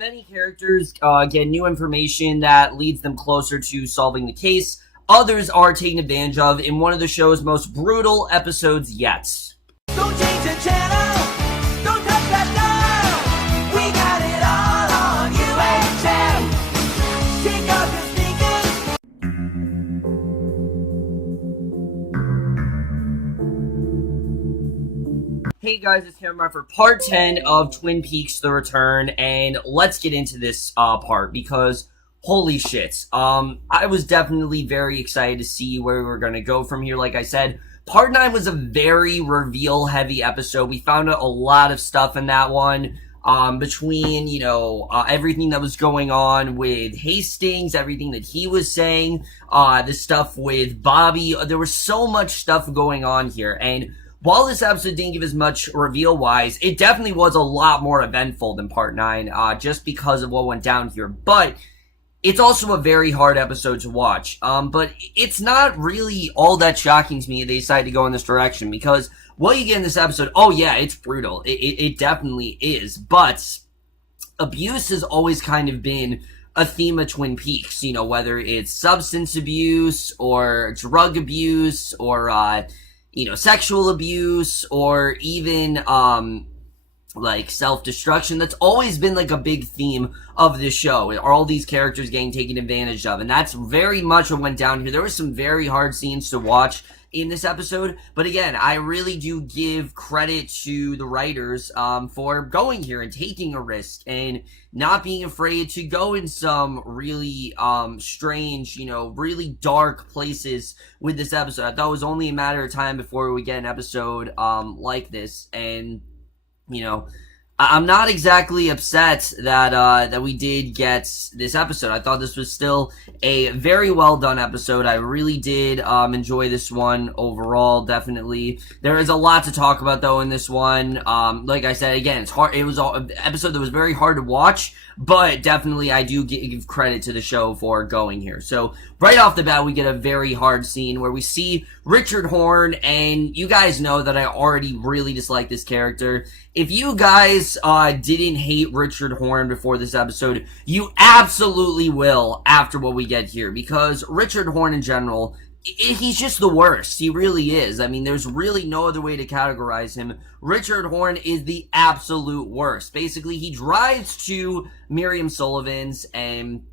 many characters get new information that leads them closer to solving the case, others are taken advantage of in one of the show's most brutal episodes yet. Don't change the channel, don't touch that dial. We got it all on UA channel. Take off your sneakers. Hey guys, it's Cameron for part 10 of Twin Peaks The Return, and let's get into this part because holy shit. I was definitely very excited to see where we were going to go from here. Like I said, part 9 was a very reveal-heavy episode. We found out a lot of stuff in that one, between, everything that was going on with Hastings, everything that he was saying, the stuff with Bobby. There was so much stuff going on here, and while this episode didn't give as much reveal-wise, it definitely was a lot more eventful than part 9, just because of what went down here. But it's also a very hard episode to watch. But it's not really all that shocking to me they decided to go in this direction, because what you get in this episode, oh yeah, it's brutal. It definitely is. But abuse has always kind of been a theme of Twin Peaks, whether it's substance abuse or drug abuse or, sexual abuse or even, like self-destruction. That's always been like a big theme of this show, are all these characters getting taken advantage of, and that's very much what went down here. There were some very hard scenes to watch in this episode, but again, I really do give credit to the writers for going here and taking a risk and not being afraid to go in some really strange, really dark places with this episode. I thought it was only a matter of time before we get an episode like this, and I'm not exactly upset that we did get this episode. I thought this was still a very well done episode. I really did enjoy this one overall, definitely. There is a lot to talk about though in this one. Like I said, again, it's hard. It was an episode that was very hard to watch, but definitely I do give credit to the show for going here. So right off the bat, we get a very hard scene where we see Richard Horne, and you guys know that I already really dislike this character. If you guys didn't hate Richard Horne before this episode, you absolutely will after what we get here, because Richard Horne in general, he's just the worst. He really is. I mean, there's really no other way to categorize him. Richard Horne is the absolute worst. Basically, he drives to Miriam Sullivan's, and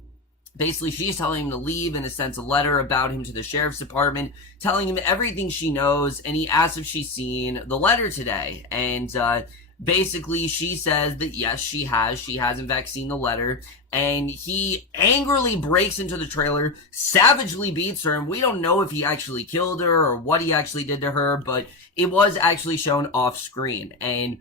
basically she's telling him to leave and sends a letter about him to the sheriff's department, telling him everything she knows, and he asks if she's seen the letter today. And basically she says that yes, she has in fact seen the letter, and he angrily breaks into the trailer, savagely beats her, and we don't know if he actually killed her or what he actually did to her, but it was actually shown off screen. And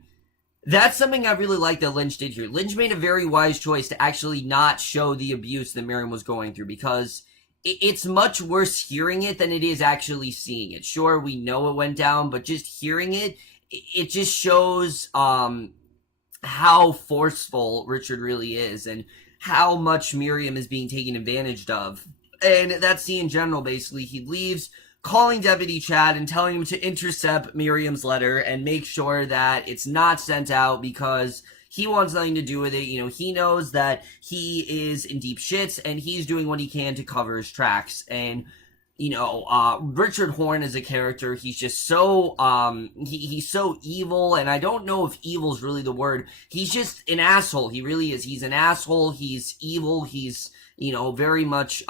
that's something I really like that Lynch did here. Lynch made a very wise choice to actually not show the abuse that Miriam was going through, because it's much worse hearing it than it is actually seeing it. Sure, we know it went down, but just hearing it, it just shows how forceful Richard really is and how much Miriam is being taken advantage of. And that scene in general, basically, he leaves, calling Deputy Chad and telling him to intercept Miriam's letter and make sure that it's not sent out, because he wants nothing to do with it. He knows that he is in deep shit and he's doing what he can to cover his tracks. And Richard Horne as a character, he's just so, he's so evil, and I don't know if evil's really the word. He's just an asshole. He really is. He's an asshole. He's evil. He's, very much,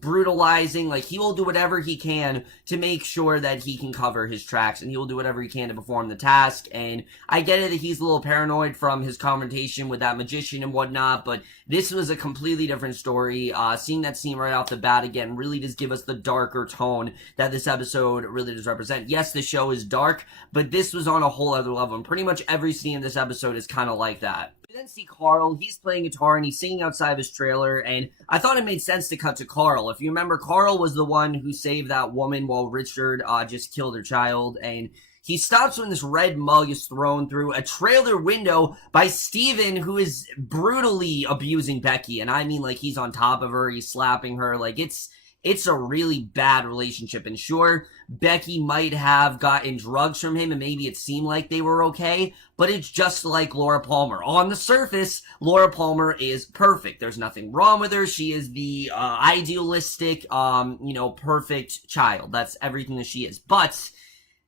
brutalizing. Like, he will do whatever he can to make sure that he can cover his tracks, and he will do whatever he can to perform the task. And I get it that he's a little paranoid from his confrontation with that magician and whatnot, but this was a completely different story. Seeing that scene right off the bat again really does give us the darker tone that this episode really does represent. Yes, the show is dark, but this was on a whole other level, and pretty much every scene in this episode is kind of like that. We then see Carl. He's playing guitar and he's singing outside of his trailer, and I thought it made sense to cut to Carl. If you remember, Carl was the one who saved that woman while Richard just killed her child, and he stops when this red mug is thrown through a trailer window by Steven, who is brutally abusing Becky. And I mean, like, he's on top of her, he's slapping her, like, it's it's a really bad relationship. And sure, Becky might have gotten drugs from him and maybe it seemed like they were okay, but it's just like Laura Palmer. On the surface, Laura Palmer is perfect. There's nothing wrong with her. She is the idealistic, perfect child. That's everything that she is. But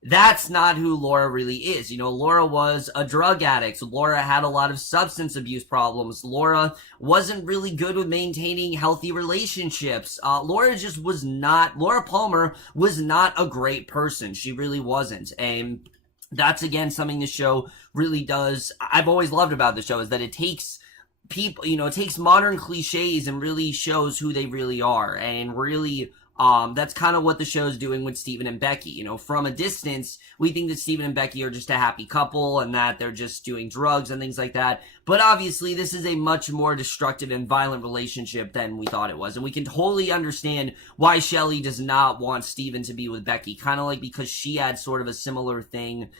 that's not who Laura really is. Laura was a drug addict. Laura had a lot of substance abuse problems. Laura wasn't really good with maintaining healthy relationships. Laura Palmer was not a great person. She really wasn't. And that's, again, something the show really does. I've always loved about the show is that it takes people, it takes modern cliches and really shows who they really are. And really, that's kind of what the show's doing with Steven and Becky. From a distance, we think that Steven and Becky are just a happy couple and that they're just doing drugs and things like that. But obviously, this is a much more destructive and violent relationship than we thought it was. And we can totally understand why Shelley does not want Steven to be with Becky. Kind of like because she had sort of a similar thing,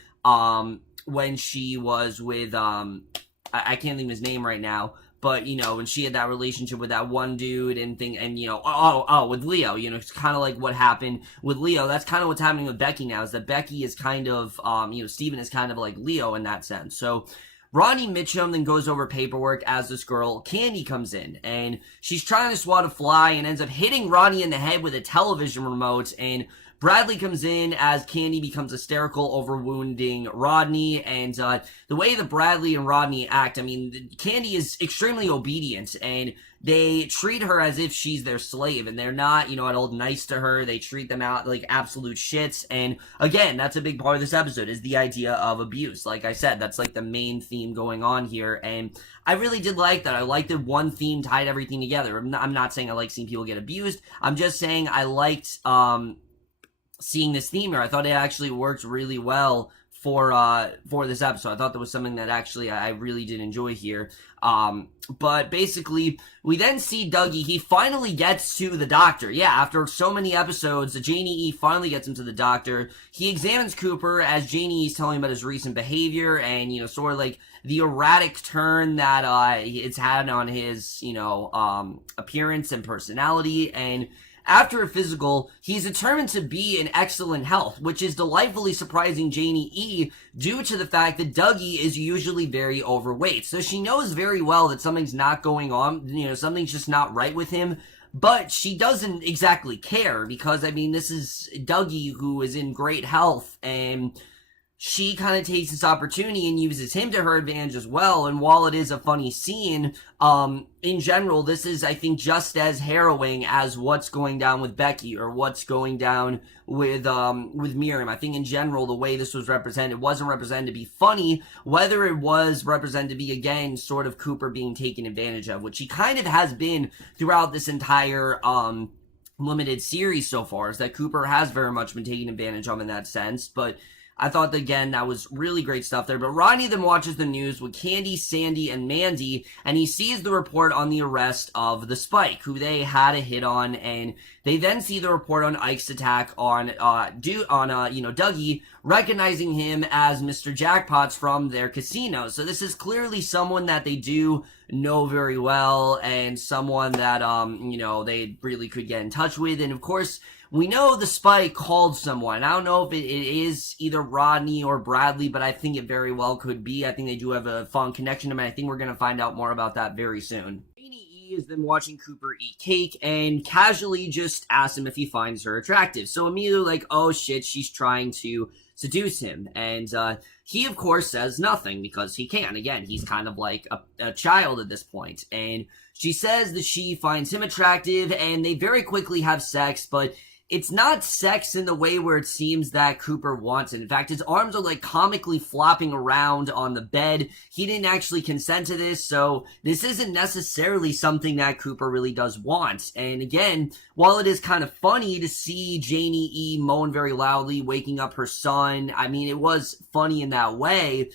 when she was with, I can't think of his name right now. But, when she had that relationship with that one dude and with Leo, it's kind of like what happened with Leo. That's kind of what's happening with Becky now, is that Becky is kind of, Steven is kind of like Leo in that sense. So, Ronnie Mitchum then goes over paperwork as this girl, Candy, comes in, and she's trying to swat a fly and ends up hitting Ronnie in the head with a television remote, and Bradley comes in as Candy becomes hysterical over wounding Rodney, and the way that Bradley and Rodney act, Candy is extremely obedient, and they treat her as if she's their slave, and they're not, at all nice to her. They treat them out like absolute shits, and again, that's a big part of this episode, is the idea of abuse. Like I said, that's like the main theme going on here, and I really did like that. I liked that one theme tied everything together. I'm not saying I like seeing people get abused. I'm just saying I liked, seeing this theme here. I thought it actually worked really well for this episode. I thought there was something that actually I really did enjoy here. But basically, we then see Dougie. He finally gets to the doctor. Yeah, after so many episodes, Janey-E finally gets him to the doctor. He examines Cooper as Janey-E's telling him about his recent behavior and, sort of like the erratic turn that it's had on his, appearance and personality. And after a physical, he's determined to be in excellent health, which is delightfully surprising Janey-E due to the fact that Dougie is usually very overweight. So she knows very well that something's not going on, something's just not right with him, but she doesn't exactly care because, this is Dougie who is in great health, and she kind of takes this opportunity and uses him to her advantage as well. And while it is a funny scene, in general, this is, I think, just as harrowing as what's going down with Becky or what's going down with Miriam. I think in general, the way this was represented wasn't represented to be funny, whether it was represented to be, again, sort of Cooper being taken advantage of, which he kind of has been throughout this entire, limited series so far, is that Cooper has very much been taken advantage of in that sense. But I thought, again, that was really great stuff there. But Rodney then watches the news with Candy, Sandy, and Mandy, and he sees the report on the arrest of the Spike, who they had a hit on, and they then see the report on Ike's attack on Dougie, recognizing him as Mr. Jackpots from their casino. So this is clearly someone that they do know very well, and someone that, they really could get in touch with. And of course, we know the Spike called someone. I don't know if it is either Rodney or Bradley, but I think it very well could be. I think they do have a fun connection to him, and I think we're going to find out more about that very soon. Janey-E is then watching Cooper eat cake and casually just asks him if he finds her attractive. So immediately like, oh shit, she's trying to seduce him. And he, of course, says nothing because he can. Again, he's kind of like a child at this point. And she says that she finds him attractive, and they very quickly have sex, but it's not sex in the way where it seems that Cooper wants it. In fact, his arms are like comically flopping around on the bed. He didn't actually consent to this, so this isn't necessarily something that Cooper really does want. And again, while it is kind of funny to see Janey-E moan very loudly, waking up her son, it was funny in that way.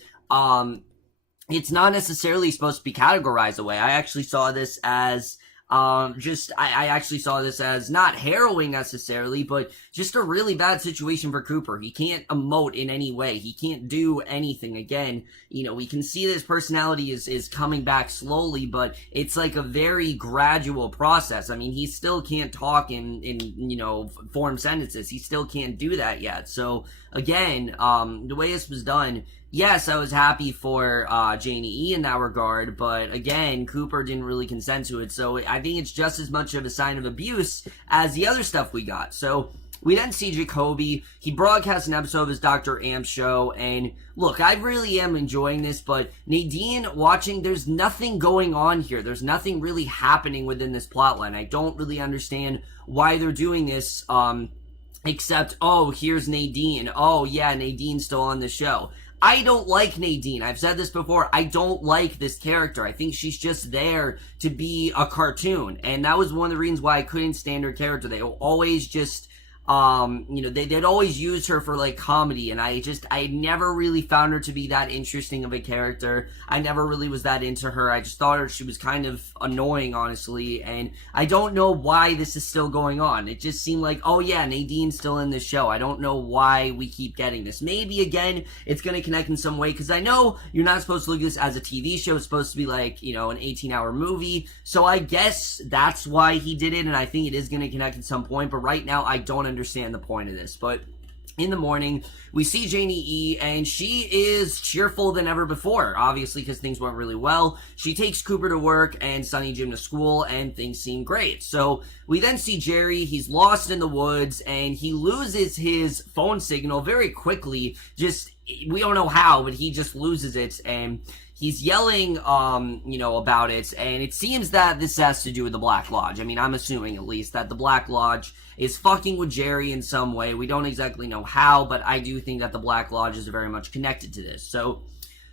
It's not necessarily supposed to be categorized away. I actually saw this as I actually saw this as not harrowing necessarily, but just a really bad situation for Cooper. He can't emote in any way. He can't do anything. Again, we can see that his personality is coming back slowly, but it's like a very gradual process. I mean, he still can't talk in form sentences. He still can't do that yet. So again, the way this was done, yes, I was happy for Janey-E in that regard, but again, Cooper didn't really consent to it, so I think it's just as much of a sign of abuse as the other stuff we got. So we then see Jacoby. He broadcasts an episode of his Dr. Amp show, and look, I really am enjoying this, but Nadine watching, there's nothing going on here. There's nothing really happening within this plotline. I don't really understand why they're doing this, except, oh, here's Nadine. Oh, yeah, Nadine's still on the show. I don't like Nadine. I've said this before. I don't like this character. I think she's just there to be a cartoon. And that was one of the reasons why I couldn't stand her character. They always just, they'd always use her for, like, comedy. And I never really found her to be that interesting of a character. I never really was that into her. I just thought she was kind of annoying, honestly. And I don't know why this is still going on. It just seemed like, oh yeah, Nadine's still in this show. I don't know why we keep getting this. Maybe, again, it's going to connect in some way, because I know you're not supposed to look at this as a TV show. It's supposed to be like, an 18-hour movie. So I guess that's why he did it, and I think it is going to connect at some point. But right now, I don't understand the point of this. But in the morning, we see Janey-E, and she is cheerful than ever before, obviously, because things went really well. She takes Cooper to work and Sonny Jim to school, and things seem great. So we then see Jerry. He's lost in the woods, and he loses his phone signal very quickly. We don't know how, but he just loses it, and he's yelling, about it, and it seems that this has to do with the Black Lodge. I mean, I'm assuming, at least, that the Black Lodge is fucking with Jerry in some way. We don't exactly know how, but I do think that the Black Lodge is very much connected to this. So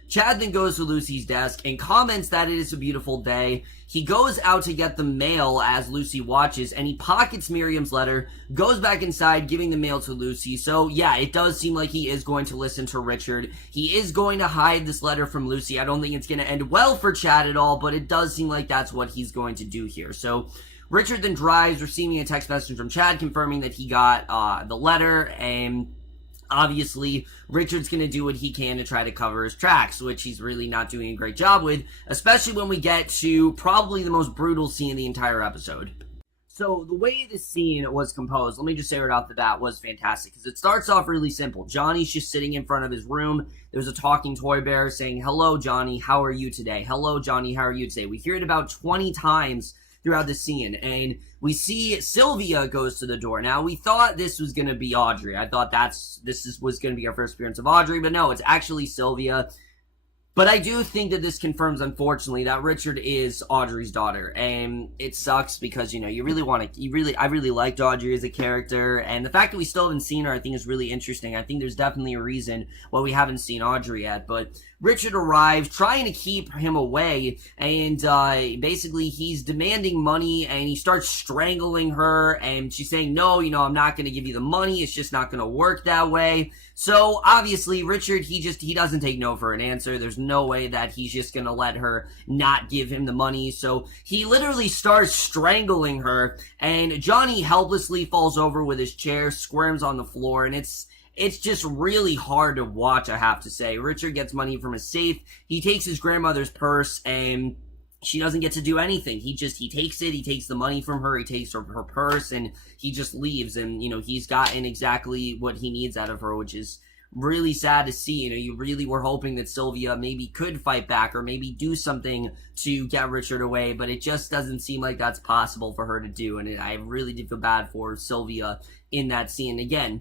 Chad then goes to Lucy's desk and comments that it is a beautiful day. He goes out to get the mail as Lucy watches, and he pockets Miriam's letter, goes back inside, giving the mail to Lucy. So yeah, it does seem like he is going to listen to Richard. He is going to hide this letter from Lucy. I don't think it's going to end well for Chad at all, but it does seem like that's what he's going to do here. So Richard then drives, receiving a text message from Chad confirming that he got the letter, and obviously Richard's going to do what he can to try to cover his tracks, which he's really not doing a great job with, especially when we get to probably the most brutal scene in the entire episode. So the way this scene was composed, let me just say right off the bat, was fantastic, because it starts off really simple. Johnny's just sitting in front of his room. There's a talking toy bear saying, "Hello, Johnny, how are you today? Hello, Johnny, how are you today?" We hear it about 20 times throughout the scene, and we see Sylvia goes to the door. Now, we thought this was going to be Audrey. I thought was going to be our first appearance of Audrey, but no, it's actually Sylvia. But I do think that this confirms, unfortunately, that Richard is Audrey's daughter, and it sucks because, I really liked Audrey as a character, and the fact that we still haven't seen her, I think, is really interesting. I think there's definitely a reason why we haven't seen Audrey yet, but Richard arrives, trying to keep him away, and basically he's demanding money, and he starts strangling her, and she's saying, "No, I'm not going to give you the money. It's just not going to work that way." So obviously Richard, he doesn't take no for an answer. There's no way that he's just going to let her not give him the money. So he literally starts strangling her, and Johnny helplessly falls over with his chair, squirms on the floor, and it's just really hard to watch, I have to say. Richard gets money from his safe. He takes his grandmother's purse, and she doesn't get to do anything. He takes it, he takes the money from her, he takes her purse, and he just leaves. And, he's gotten exactly what he needs out of her, which is really sad to see. You really were hoping that Sylvia maybe could fight back or maybe do something to get Richard away, but it just doesn't seem like that's possible for her to do. And I really did feel bad for Sylvia in that scene. Again,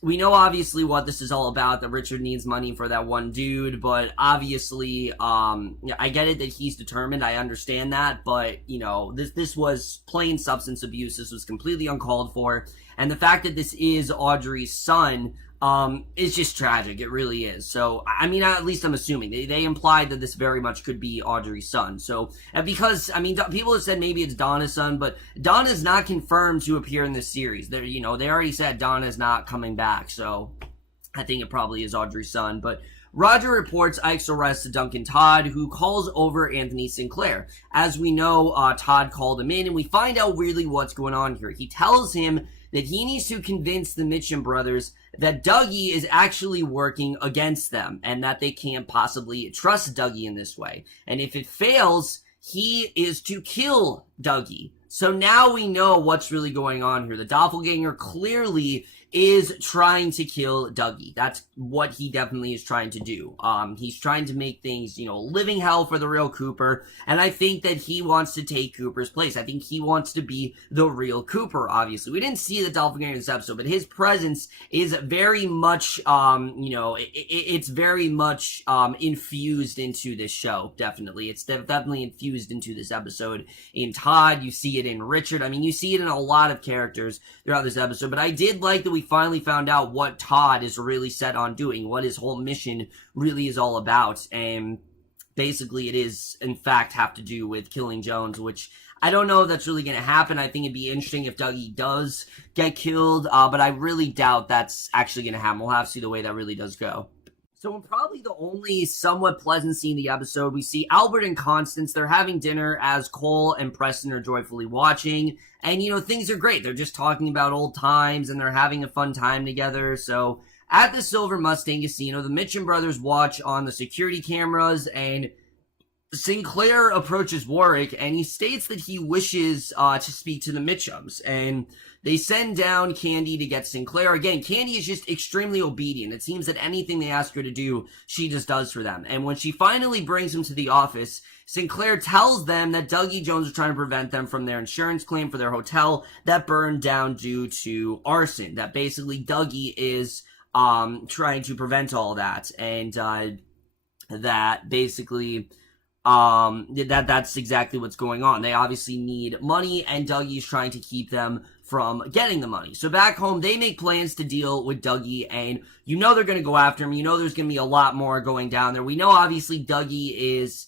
we know obviously what this is all about, that Richard needs money for that one dude, but obviously, I get it that he's determined, I understand that, but, this was plain substance abuse. This was completely uncalled for, and the fact that this is Audrey's son, is just tragic. It really is. So, I mean, at least I'm assuming. They implied that this very much could be Audrey's son. So, because, people have said maybe it's Donna's son, but Donna's not confirmed to appear in this series. They already said Donna's not coming back, so I think it probably is Audrey's son. But Roger reports Ike's arrest to Duncan Todd, who calls over Anthony Sinclair. As we know, Todd called him in, and we find out really what's going on here. He tells him that he needs to convince the Mitchum brothers that Dougie is actually working against them, and that they can't possibly trust Dougie in this way. And if it fails, he is to kill Dougie. So now we know what's really going on here. The doppelganger clearly is trying to kill Dougie. That's what he definitely is trying to do. He's trying to make things, living hell for the real Cooper, and I think that he wants to take Cooper's place. I think he wants to be the real Cooper, obviously. We didn't see the doppelganger in this episode, but his presence is very much, it's very much infused into this show, definitely. It's definitely infused into this episode. In Todd, you see it in Richard. I mean, you see it in a lot of characters throughout this episode, but I did like that we finally found out what Todd is really set on doing, what his whole mission really is all about, and basically it is, in fact, have to do with killing Jones, which I don't know if that's really going to happen. I think it'd be interesting if Dougie does get killed, but I really doubt that's actually going to happen. We'll have to see the way that really does go. So in probably the only somewhat pleasant scene in the episode, we see Albert and Constance. They're having dinner as Cole and Preston are joyfully watching. And, things are great. They're just talking about old times and they're having a fun time together. So at the Silver Mustang Casino, the Mitchum brothers watch on the security cameras, and Sinclair approaches Warwick and he states that he wishes to speak to the Mitchums. And they send down Candy to get Sinclair. Again, Candy is just extremely obedient. It seems that anything they ask her to do, she just does for them. And when she finally brings him to the office, Sinclair tells them that Dougie Jones is trying to prevent them from their insurance claim for their hotel that burned down due to arson. That basically Dougie is trying to prevent all that. And that basically... that's exactly what's going on. They obviously need money, and Dougie's trying to keep them from getting the money. So back home, they make plans to deal with Dougie, and they're going to go after him. There's going to be a lot more going down there. We know, obviously, Dougie is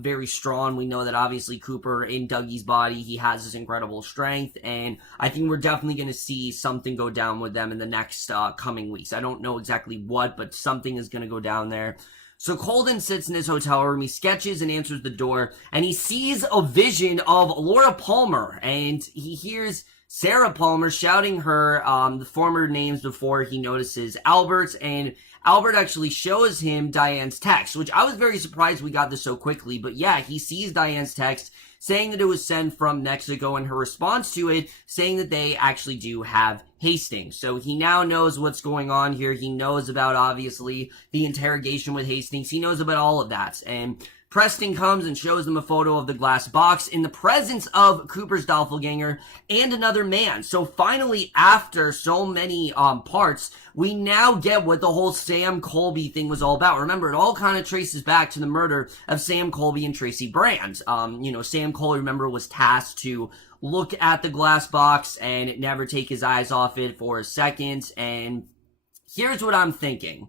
very strong. We know that, obviously, Cooper, in Dougie's body, he has this incredible strength, and I think we're definitely going to see something go down with them in the next coming weeks. I don't know exactly what, but something is going to go down there. So Colden sits in his hotel room, he sketches and answers the door, and he sees a vision of Laura Palmer, and he hears Sarah Palmer shouting her the former names before he notices Albert, and Albert actually shows him Diane's text, which I was very surprised we got this so quickly, but yeah, he sees Diane's text saying that it was sent from Mexico, and her response to it saying that they actually do have Hastings. So he now knows what's going on here. He knows about, obviously, the interrogation with Hastings. He knows about all of that. And Preston comes and shows them a photo of the glass box in the presence of Cooper's doppelganger and another man. So finally, after so many parts, we now get what the whole Sam Colby thing was all about. Remember, it all kind of traces back to the murder of Sam Colby and Tracy Brand. Sam Colby, remember, was tasked to look at the glass box and never take his eyes off it for a second. And here's what I'm thinking.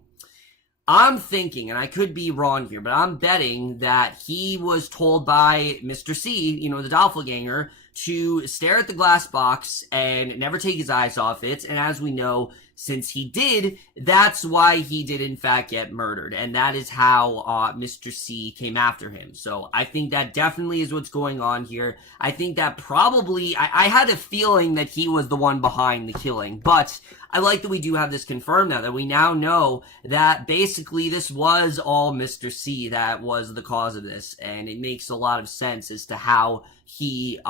I'm thinking, and I could be wrong here, but I'm betting that he was told by Mr. C, the doppelganger, to stare at the glass box and never take his eyes off it. And as we know, since he did, that's why he did in fact get murdered. And that is how Mr. C came after him. So I think that definitely is what's going on here. I think that probably, I had a feeling that he was the one behind the killing, but I like that we do have this confirmed now, that we now know that basically this was all Mr. C that was the cause of this, and it makes a lot of sense as to how he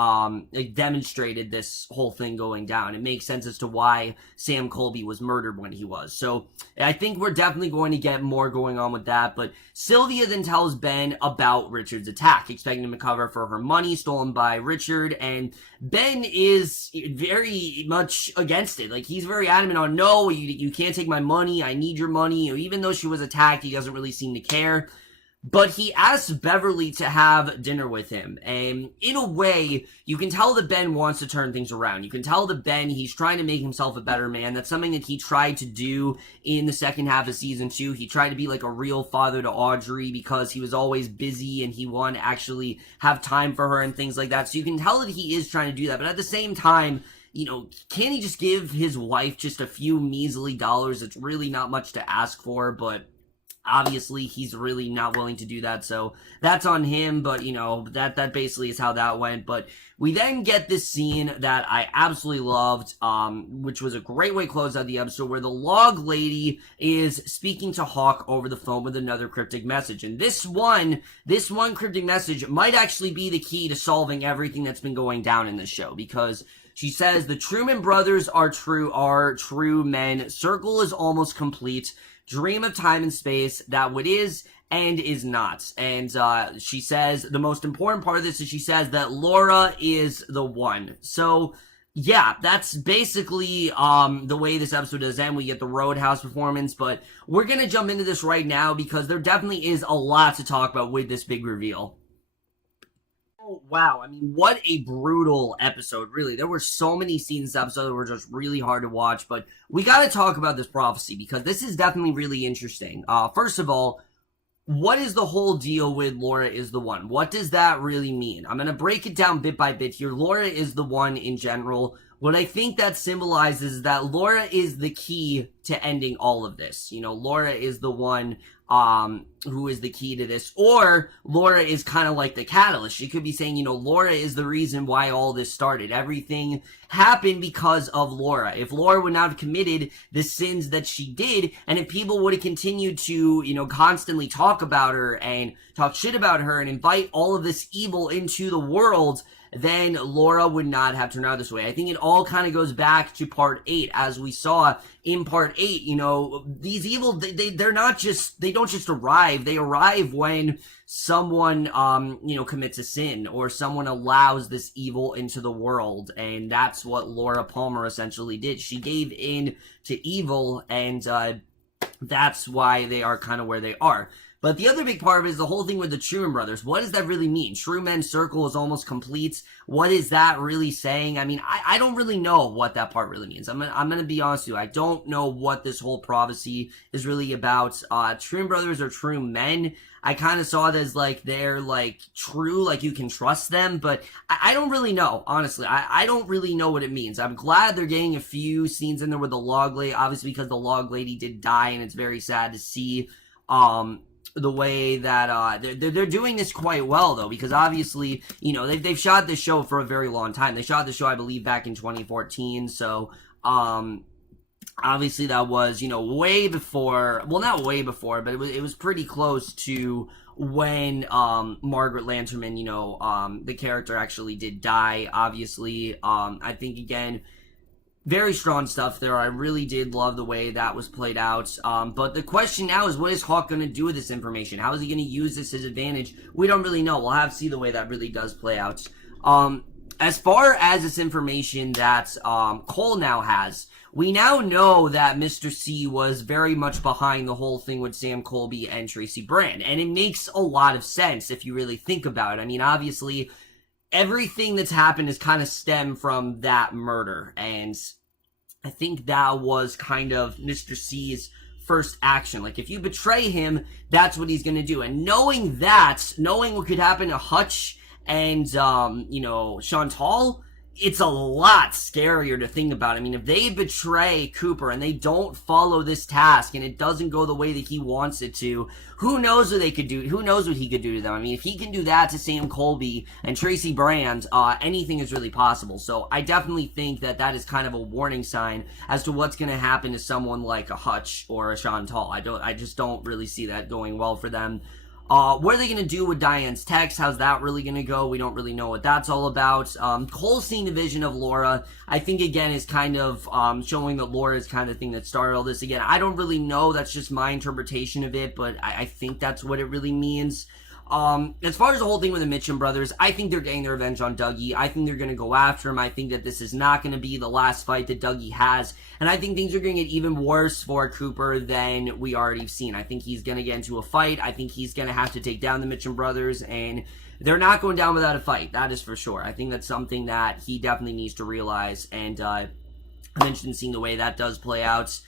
demonstrated this whole thing going down. It makes sense as to why Sam Colby was murdered when he was. So I think we're definitely going to get more going on with that. But Sylvia then tells Ben about Richard's attack, expecting him to cover for her money stolen by Richard, and Ben is very much against it. Like, he's very adamant on, no, you can't take my money, I need your money. Even though she was attacked, he doesn't really seem to care. But he asks Beverly to have dinner with him. And in a way, you can tell that Ben wants to turn things around. You can tell that Ben, he's trying to make himself a better man. That's something that he tried to do in the second half of season 2. He tried to be like a real father to Audrey because he was always busy and he wanted to actually have time for her and things like that. So you can tell that he is trying to do that. But at the same time, can he just give his wife just a few measly dollars? It's really not much to ask for, but obviously he's really not willing to do that, so that's on him, but that basically is how that went. But we then get this scene that I absolutely loved, which was a great way to close out the episode, where the log lady is speaking to Hawk over the phone with another cryptic message. And this one cryptic message might actually be the key to solving everything that's been going down in this show, because she says, the Truman brothers are true men. Circle is almost complete. Dream of time and space, that what is and is not. And she says the most important part of this is she says that Laura is the one. So yeah, that's basically the way this episode does end. We get the Roadhouse performance, but we're gonna jump into this right now because there definitely is a lot to talk about with this big reveal. Oh, wow. I mean, what a brutal episode, really. There were so many scenes in this episode that were just really hard to watch, but we gotta talk about this prophecy because this is definitely really interesting. First of all, what is the whole deal with Laura is the one? What does that really mean? I'm gonna break it down bit by bit here. Laura is the one in general. What I think that symbolizes is that Laura is the key to ending all of this. Laura is the one who is the key to this, or Laura is kind of like the catalyst. She could be saying, Laura is the reason why all this started. Everything happened because of Laura. If Laura would not have committed the sins that she did, and if people would have continued to, constantly talk about her and talk shit about her and invite all of this evil into the world, then Laura would not have turned out this way. I think it all kind of goes back to part 8, as we saw in part 8. These evil, they don't just arrive. They arrive when someone, commits a sin or someone allows this evil into the world. And that's what Laura Palmer essentially did. She gave in to evil, and that's why they are kind of where they are. But the other big part of it is the whole thing with the Truman brothers. What does that really mean? Truman's circle is almost complete. What is that really saying? I mean, I don't really know what that part really means. I'm gonna be honest with you. I don't know what this whole prophecy is really about. Truman brothers are true men. I kind of saw it as like they're like true, like you can trust them, but I don't really know, honestly. I don't really know what it means. I'm glad they're getting a few scenes in there with the log lady, obviously because the log lady did die, and it's very sad to see the way that they're doing this quite well, though, because obviously, they've shot this show for a very long time. They shot the show, I believe, back in 2014, so obviously that was, way before, well, not way before, but it was pretty close to when Margaret Lanterman, the character actually did die, obviously. I think, again, very strong stuff there. I really did love the way that was played out. But the question now is, what is Hawk going to do with this information? How is he going to use this as advantage? We don't really know. We'll have to see the way that really does play out. As far as this information that Cole now has, we now know that Mr. C was very much behind the whole thing with Sam Colby and Tracy Brand. And it makes a lot of sense if you really think about it. I mean, obviously, everything that's happened has kind of stemmed from that murder, and I think that was kind of Mr. C's first action. Like, if you betray him, that's what he's gonna do. And knowing what could happen to Hutch and, Chantal, it's a lot scarier to think about. I mean, if they betray Cooper and they don't follow this task and it doesn't go the way that he wants it to, who knows what they could do? Who knows what he could do to them? I mean, if he can do that to Sam Colby and Tracy Brand, anything is really possible. So I definitely think that is kind of a warning sign as to what's going to happen to someone like a Hutch or a Chantal. I just don't really see that going well for them. What are they going to do with Diane's text? How's that really going to go? We don't really know what that's all about. Cole's seeing the vision of Laura, I think, again, is kind of showing that Laura is kind of the thing that started all this. Again, I don't really know. That's just my interpretation of it, but I think that's what it really means. As far as the whole thing with the Mitchum brothers, I think they're getting their revenge on Dougie. I think they're going to go after him. I think that this is not going to be the last fight that Dougie has. And I think things are going to get even worse for Cooper than we already have seen. I think he's going to get into a fight. I think he's going to have to take down the Mitchum brothers, and they're not going down without a fight. That is for sure. I think that's something that he definitely needs to realize. And, I'm interested in seeing the way that does play out.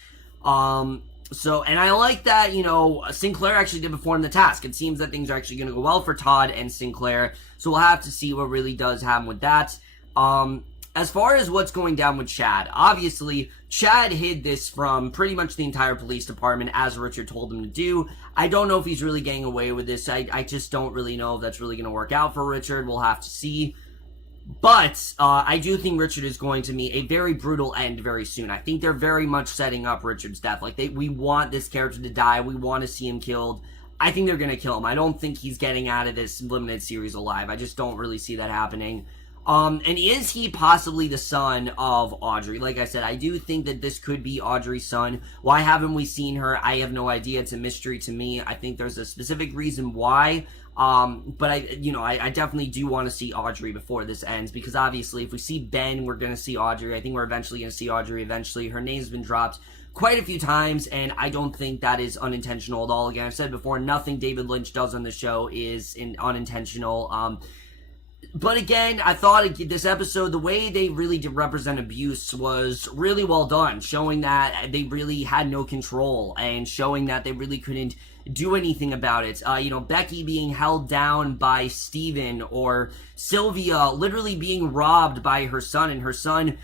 And I like that, Sinclair actually did perform the task. It seems that things are actually going to go well for Todd and Sinclair, so we'll have to see what really does happen with that. as far as what's going down with Chad, obviously, Chad hid this from pretty much the entire police department, as Richard told him to do. I don't know if he's really getting away with this. I just don't really know if that's really going to work out for Richard. We'll have to see. But I do think Richard is going to meet a very brutal end very soon. I think they're very much setting up Richard's death. Like, we want this character to die. We want to see him killed. I think they're going to kill him. I don't think he's getting out of this limited series alive. I just don't really see that happening. And is he possibly the son of Audrey? Like I said, I do think that this could be Audrey's son. Why haven't we seen her? I have no idea. It's a mystery to me. I think there's a specific reason why. But I definitely do want to see Audrey before this ends, because obviously if we see Ben, we're going to see Audrey. I think we're eventually going to see Audrey eventually. Her name's been dropped quite a few times, and I don't think that is unintentional at all. Again, I've said before, nothing David Lynch does on the show is unintentional. But again, I thought this episode, the way they really did represent abuse was really well done, showing that they really had no control and showing that they really couldn't do anything about it. Becky being held down by Steven, or Sylvia literally being robbed by her son, and her son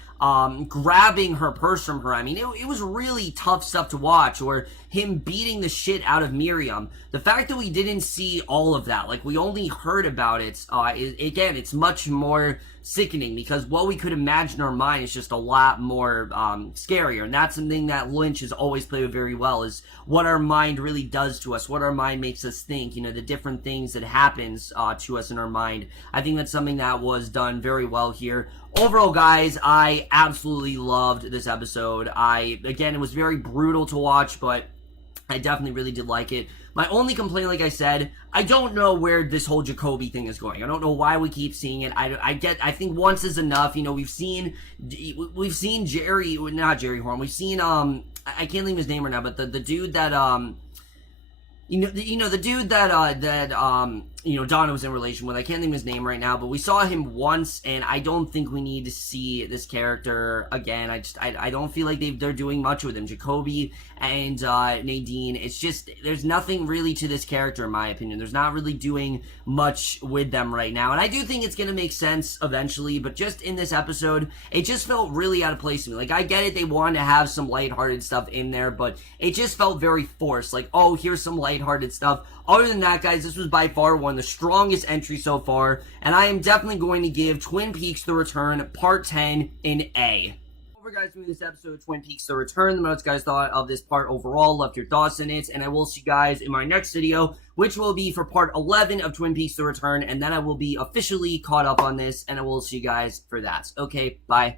grabbing her purse from her. I mean, it was really tough stuff to watch. Or him beating the shit out of Miriam. The fact that we didn't see all of that, like we only heard about it, again, it's much more sickening, because what we could imagine in our mind is just a lot more scarier, and that's something that Lynch has always played very well, is what our mind really does to us, what our mind makes us think, the different things that happens to us in our mind. I think that's something that was done very well here. Overall, guys, I absolutely loved this episode. Again, it was very brutal to watch, but I definitely really did like it. My only complaint, like I said, I don't know where this whole Jacoby thing is going. I don't know why we keep seeing it. I think once is enough. We've seen Jerry, not Jerry Horn. We've seen I can't think of his name right now, but the dude that the dude that Donna was in relation with. I can't think of his name right now, but we saw him once, and I don't think we need to see this character again. I don't feel like they're doing much with him. Jacoby and Nadine, it's just, there's nothing really to this character in my opinion. There's not really doing much with them right now, and I do think it's gonna make sense eventually, but just in this episode, it just felt really out of place to me. Like, I get it, they wanted to have some lighthearted stuff in there, but it just felt very forced. Like, oh, here's some lighthearted stuff. Other than that, guys, this was by far one of the strongest entries so far, and I am definitely going to give Twin Peaks The Return Part 10 an A. Over, guys, doing this episode of Twin Peaks The Return. Let me know what you guys thought of this part overall, left your thoughts in it, and I will see you guys in my next video, which will be for Part 11 of Twin Peaks The Return, and then I will be officially caught up on this, and I will see you guys for that. Okay, bye.